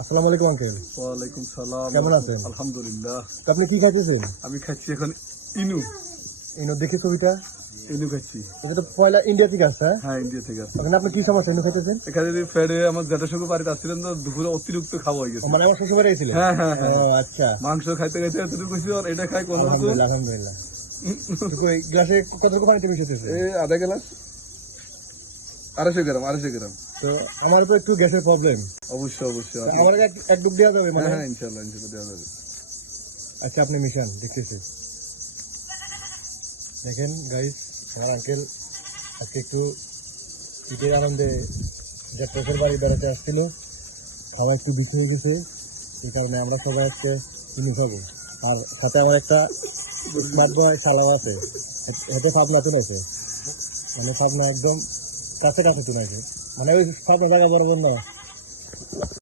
আসসালামু আলাইকুম আঙ্কেল। ওয়ালাইকুম সালাম। কেমন আছেন? আলহামদুলিল্লাহ। তো আপনি কি খাইতেছেন? আমি খাচ্ছি এখন ইনু। ইনো দেখি ছবিটা। ইনু খাচ্ছি। এটা তো পয়লা ইন্ডিয়া থেকে আসছে, হ্যাঁ? হ্যাঁ, ইন্ডিয়া থেকে আসছে। এখন আপনি কি সমস্যা ইনো খাইতেছেন? এখানে যদি ফ্রাইডে আমার জ্যাঠার সঙ্গে বাড়িতে আসছিলেন তো দুপুরে অতিরিক্ত খাওয়া হয়ে ও, গেছে। মানে আমার শ্বশুর বাড়ি গেছিলেন? হ্যাঁ হ্যাঁ হ্যাঁ। ও আচ্ছা, মাংস খাইতে খাইতে এতটুকু হয়েছে আর এটা খাই কোনো মতো আলহামদুলিল্লাহ আলহামদুলিল্লাহ। তো কই গ্লাসে কতটুকু পানিতে মিশাইতেছে? এই আধা গ্লাস 250 গ্রাম। তো আমার তো একটু গ্যাসের প্রবলেম, অবশ্যই অবশ্যই। আমার এক ডুব দেওয়া যাবে মানে? হ্যাঁ হ্যাঁ, ইনশাল্লাহ ইনশাল্লাহ দেওয়া যাবে। আচ্ছা, আপনি মিশান, দেখতেছি। দেখেন গাইস, আমার আঙ্কেল আজকে একটু ঈদের আনন্দে জ্যাঠার বাড়ি বেড়াতে আসছিল, খাওয়া একটু বেশি হয়ে গেছে, এই কারণে আমরা সবাই আজকে কিনে খাবো। আর সাথে আমার একটা স্মার্ট বয় চালাও আছে, এটা পাবনাতে আছে, মানে পাবনা একদম কাছে কাছে কিনেছে, মানে ওই পাবনা জায়গা বরাবর না।